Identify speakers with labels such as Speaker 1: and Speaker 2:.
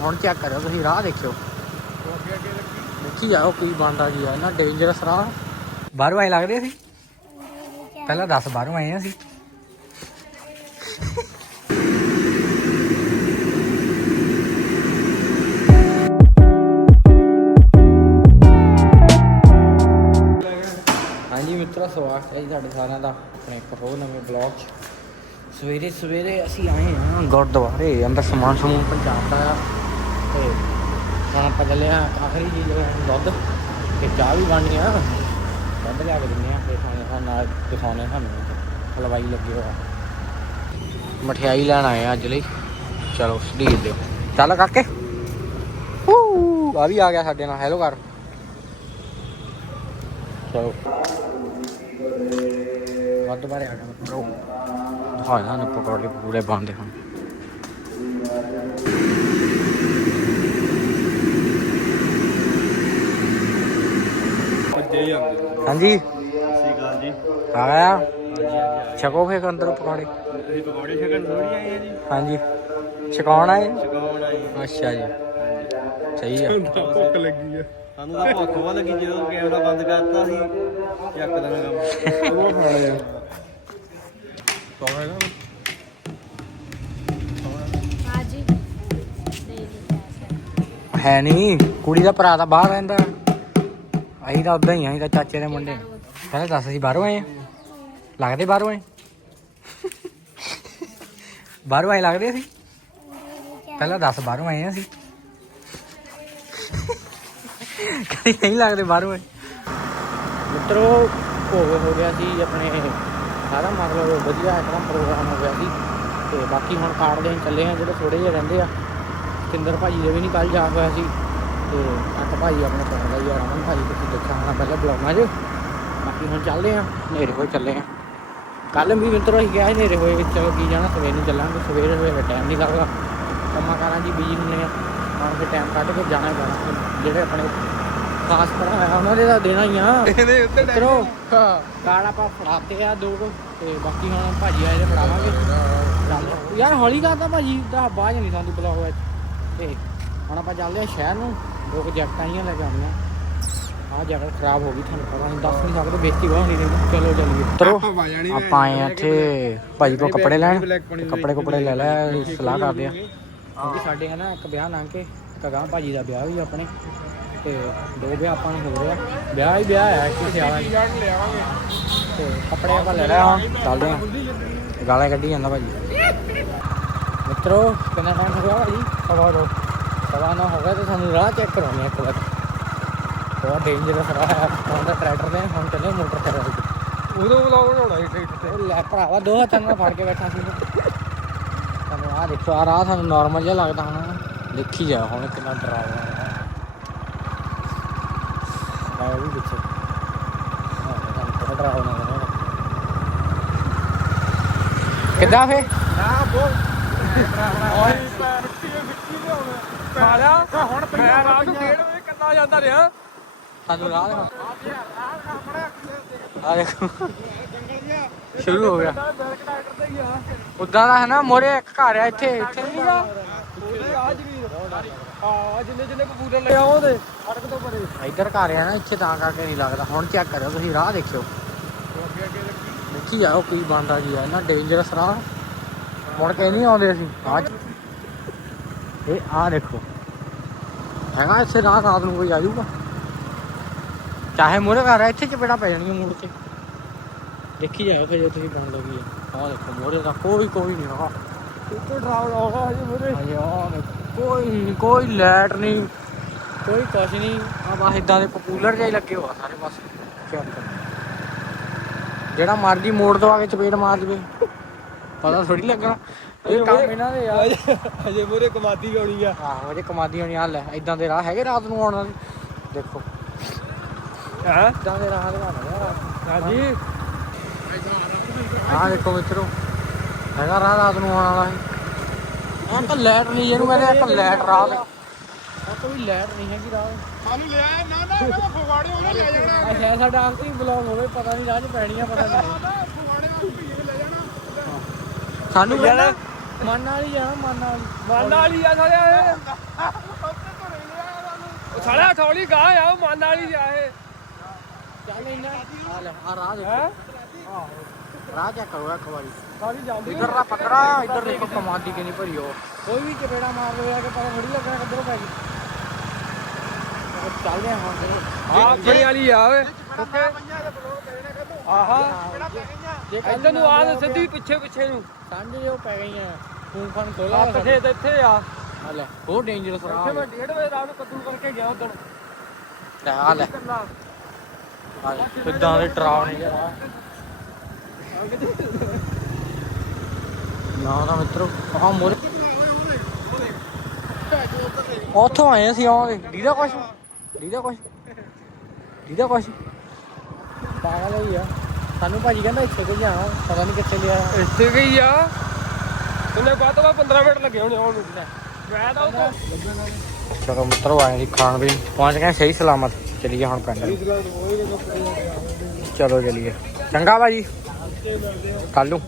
Speaker 1: ਹੁਣ ਚੈੱਕ ਕਰਿਓ ਤੁਸੀਂ, ਰਾਹ ਦੇਖਿਓ। ਦੇਖੀ ਜਾਓ ਕੀ ਬਣਦਾ ਕੀ ਆ ਇਹਨਾਂ ਡੇਂਜਰਸ ਰਾਹ। ਬਾਹਰੋਂ ਆਏ ਲੱਗਦੇ ਸੀ? ਪਹਿਲਾਂ ਦੱਸ, ਬਾਹਰੋਂ ਆਏ ਆ ਅਸੀਂ। ਹਾਂਜੀ ਮਿੱਤਰੋ, ਸਵਾਗਤ ਹੈ ਜੀ ਤੁਹਾਡੇ ਸਾਰਿਆਂ ਦਾ ਆਪਣੇ ਇੱਕ ਹੋਰ ਨਵੇਂ ਬਲੌਗ 'ਚ। ਸਵੇਰੇ ਸਵੇਰੇ ਅਸੀਂ ਆਏ ਹਾਂ ਗੁਰਦੁਆਰੇ, ਅੰਦਰ ਸਮਾਨ ਸਮੂਨ ਪੰਜਾਬ ਦਾ ਤੇ ਹੁਣ ਆਪਾਂ ਚੱਲੇ ਆ ਆਖਰੀ ਚੀਜ਼ ਲੈਣ ਦੁੱਧ ਤੇ ਚਾਹ ਵੀ ਬਣਨੀ ਆ ਦੁੱਧ ਲਿਆ ਕੇ ਦਿੰਦੇ ਆ ਤੇ ਸਾਨੂੰ ਹੁਣ ਨਾਲ ਦਿਖਾਉਣੇ ਸਾਨੂੰ ਹਲਵਾਈ ਲੱਗੇ ਹੋਆ ਮਠਿਆਈ ਲੈਣ ਆਏ ਆ ਅੱਜ ਲਈ। ਚਲੋ, ਸਦੀਕ ਦਿਓ। ਚੱਲ ਕਾਕੇ। ਆ ਵੀ ਆ ਗਿਆ ਸਾਡੇ ਨਾਲ ਹੈਲੋ ਕਰ। ਚਲੋ। ਵੱਧ ਬਾਰੇ ਆ ਗਿਆ ਬ్రో ਹਾਂ ਨਾ ਪਕੌੜੇ ਪੂਰੇ ਬੰਦੇ ਹਨ
Speaker 2: ਭੱਜੇ ਜਾਂਦੇ
Speaker 1: ਹਾਂਜੀ।
Speaker 2: ਸਹੀ ਗੱਲ ਜੀ।
Speaker 1: ਆ ਗਿਆ? ਛਕੋ ਫੇਰ ਅੰਦਰ ਪਕੌੜੇ।
Speaker 2: ਅਸੀਂ ਪਕੌੜੇ ਛਕਣ ਥੋੜੀ ਆਏ ਆ ਜੀ?
Speaker 1: ਹਾਂਜੀ। ਛਕਾਉਣ ਆਏ?
Speaker 2: ਛਕਾਉਣ ਆਏ ਆ।
Speaker 1: ਅੱਛਾ ਜੀ। ਸਹੀ ਆ।
Speaker 2: ਭੁੱਖ ਲੱਗੀ ਆ। ਸਾਨੂੰ ਤਾਂ ਭੁੱਖ ਵਾ ਲੱਗੀ ਜਦੋਂ ਕੈਮਰਾ ਬੰਦ ਕਰਤਾ ਸੀ ਚੱਕ ਦੇਣਾ ਕੰਮ। ਉਹ ਖਾਣਾ ਯਾਰ ਕੌਣ
Speaker 3: ਹਾਂਜੀ। ਦੇ ਦੇ ਪੈਸੇ
Speaker 1: ਹੈ ਨਹੀਂ। ਕੁੜੀ ਦਾ ਭਰਾ ਤਾਂ ਬਾਹਰ ਰਹਿੰਦਾ। ਅਸੀਂ ਤਾਂ ਉਦਾਂ ਹੀ ਆ, ਅਸੀਂ ਤਾਂ ਚਾਚੇ ਦੇ ਮੁੰਡੇ। ਪਹਿਲਾਂ ਦੱਸ, ਅਸੀਂ ਬਾਹਰੋਂ ਆਏ ਆ? ਲੱਗਦੇ ਬਾਹਰੋਂ ਆਏ? ਬਾਹਰੋਂ ਆਏ ਲੱਗਦੇ ਅਸੀਂ? ਪਹਿਲਾਂ ਦੱਸ, ਬਾਹਰੋਂ ਆਏ ਆ ਅਸੀਂ? ਕਦੀ ਨਹੀਂ ਲੱਗਦੇ ਬਾਹਰੋਂ ਆਏ। ਮਿੱਤਰੋ, ਭੋਗ ਹੋ ਗਿਆ ਸੀ ਆਪਣੇ, ਸਾਰਾ ਮਤਲਬ ਵਧੀਆ ਇੱਕਦਮ ਪ੍ਰੋਗਰਾਮ ਹੋ ਗਿਆ ਸੀ। ਤੇ ਬਾਕੀ ਹੁਣ ਕਾਰਡ ਦੇਣ ਚੱਲੇ ਆ, ਜਿਹੜੇ ਥੋੜੇ ਜਿਹੇ ਰਹਿੰਦੇ ਆ। ਸਿੰਦਰ ਭਾਜੀ ਦੇ ਵੀ ਨਹੀਂ ਕੱਲ ਜਾ ਹੋਇਆ ਸੀ। ਤੇ ਅੱਕ ਭਾਜੀ ਆਪਣੇ ਪਿੰਡ ਦਾ ਹੀ ਆ ਰਮਨ ਭਾਜੀ ਤੁਸੀਂ ਦੇਖਿਆ ਹੋਣਾ ਪਹਿਲਾਂ ਬਲੌਗਾਂ 'ਚ ਬਾਕੀ ਹੁਣ ਚੱਲਦੇ ਆ ਹਨੇਰੇ ਹੋਏ ਚੱਲੇ ਆ ਕੱਲ ਵੀ ਮਿੱਤਰੋ ਅਸੀਂ ਗਿਆ ਸੀ ਹਨੇਰੇ ਹੋਏ ਚਲੋ ਕੀ ਜਾਣਾ ਸਵੇਰ ਨੂੰ ਚੱਲਾਂਗੇ ਸਵੇਰ ਹੋਏ ਟਾਈਮ ਨਹੀਂ ਲੱਗਦਾ ਕੰਮਾਂ ਕਾਰਾਂ 'ਚ ਬਿਜ਼ੀ ਹੁੰਦੇ ਆ ਹੁਣ ਫਿਰ ਟਾਈਮ ਕੱਢ ਕੇ ਜਾਣਾ ਹੀ ਪੈਣਾ ਜਿਹੜੇ ਆਪਣੇ ਖਾਸ ਭਰਾ ਆ ਉਹਨਾਂ ਦੇ ਤਾਂ ਦੇਣਾ ਹੀ ਆ
Speaker 2: ਇਹਦੇ ਉੱਤੇ
Speaker 1: ਮਿੱਤਰੋ ਕਾਰਡ ਆਪਾਂ ਫੜਾਤੇ ਆ ਦੋ ਕੁ, ਤੇ ਬਾਕੀ ਹੁਣ ਭਾਜੀ ਆਏ ਤੇ ਫੜਾਵਾਂਗੇ ਯਾਰ ਹੌਲੀ ਕਰਦਾ ਭਾਜੀ ਤਾਂ ਬਾਅਦ ਨਹੀਂ ਸਾਨੂੰ ਬੁਲਾਓ ਵਿੱਚ ਤੇ ਹੁਣ ਆਪਾਂ ਚੱਲਦੇ ਆ ਸ਼ਹਿਰ ਨੂੰ ਦੋ ਕੁ ਜੈਕਟਾਂ ਆਈਆਂ ਲੈ ਕੇ ਆਉਣੀਆਂ ਆਹ ਜੈਕਟ ਖਰਾਬ ਹੋ ਗਈ ਤੁਹਾਨੂੰ ਪਤਾ ਨਹੀਂ ਦੱਸ ਨਹੀਂ ਸਕਦੇ ਬੇਇੱਜ਼ਤੀ ਬਹੁਤ ਨਹੀਂ ਦਿੰਦੀ ਚਲੋ ਚੱਲੀਏ। ਮਿੱਤਰੋ ਆਪਾਂ ਆਏ ਆ ਇੱਥੇ ਭਾਜੀ ਕੋਲ ਕੱਪੜੇ ਲੈਣ। ਤੇ ਕੱਪੜੇ ਕੁਪੜੇ ਲੈ ਲੈ ਸਲਾਹ ਕਰਦੇ ਆ। ਕਿਉਂਕਿ ਸਾਡੇ ਹੈ। ਨਾ ਇੱਕ ਵਿਆਹ ਲੰਘ ਕੇ ਅਗਾਂਹ ਭਾਜੀ ਦਾ ਵਿਆਹ ਵੀ ਆਪਣੇ। ਤੇ ਦੋ ਵਿਆਹ ਆਪਾਂ ਨੂੰ ਹੋ ਰਿਹਾ ਵਿਆਹ ਹੀ ਵਿਆਹ ਹੈ ਕਿਸੇ ਨੀ। ਤੇ ਕੱਪੜੇ ਆਪਾਂ ਲੈ ਲਿਆ ਹੁਣ ਚੱਲਦੇ ਆ। ਗਾਲਾਂ ਕੱਢੀ ਜਾਂਦਾ ਭਾਜੀ। ਮਿੱਤਰੋ ਕਿੰਨਾ ਟਾਈਮ ਹੋ ਗਿਆ ਭਾਜੀ? ਸਵਾ ਦੋ। ਸਵਾ ਨੌ ਹੋ ਗਿਆ ਤੇ ਸਾਨੂੰ ਰਾਹ ਚੈੱਕ ਕਰਾਉਣੀ ਆ ਇੱਕ ਵਾਰ। ਬਹੁਤ ਡੇਂਜਰਸ ਰਾਹ ਹੈ ਹੁਣ ਤਾਂ ਟਰੈਕਟਰ ਦੇ ਹੁਣ ਚੱਲੇ ਮੋਟਰਸਾਈਕਲ ਤੇ।
Speaker 2: ਉਦੋਂ ਬੁਲਾਉ ਹੋਣਾ ਸੀ ਟਿਕਟ
Speaker 1: ਉਹ ਲੈ ਭਰਾਵਾ ਦੋ ਹੱਥਾਂ ਨਾਲ ਫੜ ਕੇ ਬੈਠਾ ਸੀ। ਤੁਹਾਨੂੰ ਆਹ ਦੇਖੋ ਆ ਰਾਹ ਸਾਨੂੰ ਨਾਰਮਲ ਜਿਹਾ ਲੱਗਦਾ ਹੁਣ। ਦੇਖੀ ਜਾ ਹੁਣ ਕਿੰਨਾ ਡਰਾਵਨਾ ਹੈ। ਵੀ ਪਤਾ ਕਿੱਦਾਂ ਫੇ?
Speaker 2: ਨਾ ਬੋ ਓਏ। ਪੈਰ ਮਿੱਟੀ ਮਿੱਟੀ ਦੇ ਹੁਣ ਸਾਲਿਆ ਹੁਣ ਮੈਂ ਰਾਤ ਨੂੰ ਡੇਢ ਵਜੇ ਕੰਨਾ ਜਾਂਦਾ ਰਿਹਾ।
Speaker 1: ਸਾਨੂੰ ਰਾਹ ਦਿਖਾ। ਆ ਦੇਖੋ। ਸ਼ੁਰੂ ਹੋ ਗਿਆ।
Speaker 2: ਤੇ ਆ
Speaker 1: ਉਦਾਂ ਦਾ ਹੈ ਨਾ ਮੋਰੇ ਇੱਕ ਘਰ ਆ ਇੱਥੇ ਇੱਥੇ ਨਹੀਂ ਆ
Speaker 2: ਉਹਦੇ ਆ ਜਮੀਨ ਆ ਜਿੰਨੇ ਜਿੰਨੇ ਕਬੂਤਰ ਲੈ ਆਉਂਦੇ ਸੜਕ ਤੋਂ ਪਰੇ।
Speaker 1: ਇੱਧਰ ਘਰ ਆ ਨਾ ਇੱਥੇ ਤਾਂ ਕਰਕੇ ਨਹੀਂ ਲੱਗਦਾ। ਹੁਣ ਚੈੱਕ ਕਰਿਓ ਤੁਸੀਂ ਰਾਹ ਦੇਖਿਓ। ਦੇਖੀ ਜਾਓ ਕੀ ਬਣਦਾ ਜੀ ਆ। ਇਹਨਾਂ ਡੇਂਜਰਸ ਰਾਹ। ਮੁੜ ਕੇ ਨਹੀਂ ਆਉਂਦੇ ਅਸੀਂ। ਅੱਜ ਇਹ ਆ ਦੇਖੋ। ਹੈਗਾ ਇੱਥੇ ਰਾਹ ਰਾਤ ਨੂੰ ਕੋਈ ਆ ਜਾਊਗਾ ਚਾਹੇ ਮੋਰੇ ਘਰ ਆ ਇੱਥੇ ਚਪੇੜਾ ਪੈ ਜਾਣੀਆਂ ਮੁੜ ਕੇ ਦੇਖੀ ਜਾਓ ਫਿਰ ਜੇ ਤੁਸੀਂ ਬਣਦਾ ਕੀ ਆ। ਆਹ ਦੇਖੋ ਮੋਰੇ ਦਾ ਕੋਈ ਕੋਈ ਨਹੀਂ ਹੈਗਾ।
Speaker 2: ਉੱਤੇ ਡਰਾਵ ਆਉਗਾ ਹਜੇ ਮੁਰੇ
Speaker 1: ਦੇਖੋ, ਕੋਈ ਕੋਈ ਲੈਟ ਨਹੀਂ। ਕੋਈ ਕੁਛ ਨਹੀਂ। ਆ ਬਸ ਇਦਾਂ ਦੇ ਪਪੂਲਰ ਜਿਹੇ ਲੱਗੇ ਹੋਆ ਸਾਰੇ ਪਾਸੇ। ਚੈੱਕ ਜਿਹੜਾ ਮਰਜ਼ੀ ਮੋੜ ਤੋਂ ਆ ਕੇ ਚਪੇੜ ਮਾਰ ਜਵੇ ਪਤਾ ਥੋੜੀ ਲੱਗਣਾ। ਇਹ ਕੰਮ ਇਹਨਾਂ ਦੇ ਆ
Speaker 2: ਹਜੇ ਮੁਰੇ ਕਮਾਦੀ ਆਉਣੀ ਆ।
Speaker 1: ਆਹੋ ਜੇ ਕਮਾਦੀ ਹੋਣੀ ਹਾਲ ਹੈ। ਇਦਾਂ ਦੇ ਰਾਹ ਹੈਗੇ ਰਾਤ ਨੂੰ ਆਉਣ ਵਾਲੇ? ਦੇਖੋ।
Speaker 2: ਹੈ?
Speaker 1: ਇਦਾਂ ਦੇ ਰਾਹ ਦਿਖਾ
Speaker 2: ਹਾਂਜੀ।
Speaker 1: ਆਹ ਮਿੱਤਰੋ ਹੈਗਾ ਰਾਹ ਰਾਤ ਨੂੰ ਆਉਣ ਵਾਲਾ ਹੈ ਆਹ ਤਾਂ ਲੈਟ ਨਹੀਂ ਇਹਨੂੰ ਕਹਿੰਦੇ ਇੱਕ ਲੈਟ ਰਾਹ ਦੇ ਕੋਈ ਲੈਟ ਨਹੀਂ ਹੈਗੀ ਰਾਹ
Speaker 2: ਸਾਨੂੰ ਲਿਆ ਨਾ ਨਾ ਨਾ ਫਗਵਾੜੇ ਉਹਨੇ ਲੈ ਜਾਣਾ।
Speaker 1: ਅੱਛਾ ਸਾਡਾ ਆਖਰੀ ਬਲੌਗ ਹੋਵੇ ਪਤਾ ਨਹੀਂ ਰਾਹ 'ਚ ਪੈਣੀਆਂ ਪਤਾ ਨਹੀਂ।
Speaker 2: ਫਗਵਾੜੇ ਲੈ
Speaker 1: ਸਾਨੂੰ ਕਹਿੰਦਾ ਮਨ ਵਾਲੀ ਜਾਣਾ ਮਨ ਵਾਲੀ।
Speaker 2: ਮਨ ਵਾਲੀ ਆ ਸਾਲਿਆ ਇਹ। ਉਹ ਸਾਲਿਆ ਥੋੜੀ ਗਾਹ ਆ ਉਹ ਮਨ ਵਾਲੀ ਆ ਇਹ।
Speaker 1: ਚੱਲ ਇੰਨਾ। ਆ ਲੈ ਆ ਰਾਹ ਦੇਖੋ।
Speaker 2: ਹੈ?
Speaker 1: ਰਾਹ ਚੈੱਕ ਕਰੋ ਇੱਕ ਵਾਰੀ।
Speaker 2: ਸਾਲੀ ਜਾਂਦੀ
Speaker 1: ਇਧਰ ਦਾ ਪਕੜਾ ਇਧਰ ਦੇਖੋ ਕਮਾਦੀ ਕਿ ਨਹੀਂ ਭਰੀ ਉਹ। ਕੋਈ ਵੀ ਚਪੇੜਾ ਮਾਰ ਲਵੇ ਕਿ ਪਤਾ ਥੋੜੀ ਲੱਗਣਾ ਕਿੱਧਰੋਂ ਪੈ ਗਈ। ਚੱਲਦੇ ਹਾਂ ਹੁਣ।
Speaker 2: ਆ ਬੜੀ ਵਾਲੀ ਆ ਓਏ। ਆਹਾ। ਇੱਧਰ ਨੂੰ ਆ ਤੇ ਸਿੱਧੀ ਪਿੱਛੇ ਪਿੱਛੇ ਨੂੰ।
Speaker 1: ਸੰਜ ਜੋ ਪੈ ਗਈਆਂ। ਖੂਨ ਖਾਨ ਖੋਲਾ
Speaker 2: ਆ ਪਿੱਛੇ ਤੇ ਇੱਥੇ ਆ।
Speaker 1: ਆ ਲੈ ਬਹੁਤ ਡੇਂਜਰਸ
Speaker 2: ਇੱਥੇ
Speaker 1: ਰਾਹ
Speaker 2: ਮੈਂ ਡੇਢ ਵਜੇ ਰਾਤ ਨੂੰ ਕੱਦੂ ਕਰਕੇ ਗਿਆ ਉਦੋਂ
Speaker 1: ਲੈ ਆ ਲੈ। ਆ ਲੈ ਸਿੱਧਾਂ ਦੇ ਨਹੀਂ ਜਰਾ ਨਾ। ਨਾ? ਮਿੱਤਰੋ ਆ ਮੋਰੇ ਉੱਥੋਂ ਆਏ ਅਸੀਂ ਆਵਾਂਗੇ ਦੀਦਾ ਕੁਛ? ਦੀਦਾ ਕੁਛ? ਦੀਦਾ ਕੁਛ? ਪਾਗਲ ਹੀ ਆ। ਸਾਨੂੰ ਭਾਜੀ ਕਹਿੰਦਾ ਇੱਥੇ ਤੇ ਜਾਣਾ ਪਤਾ ਨਹੀਂ ਕਿੱਥੇ ਲਿਆ
Speaker 2: ਇੱਥੇ ਗਈ ਆ? ਉਹਨੇ ਬਾਅਦ ਤੋਂ ਬਾਅਦ 15 ਮਿੰਟ ਲੱਗੇ ਹੋਣੇ ਆਉਣ ਨੂੰ। ਮੈਂ ਤਾਂ ਉਹ
Speaker 1: ਚਲੋ ਮਿੱਤਰੋ ਆਏ ਜੀ ਖਾਣ ਪੀਣ। ਪਹੁੰਚ ਗਏ ਸਹੀ ਸਲਾਮਤ। ਚਲੀਏ ਹੁਣ ਪਿੰਡ ਚਲੋ ਚਲੀਏ। ਚੰਗਾ ਭਾਜੀ। ਕੱਲ ਨੂੰ।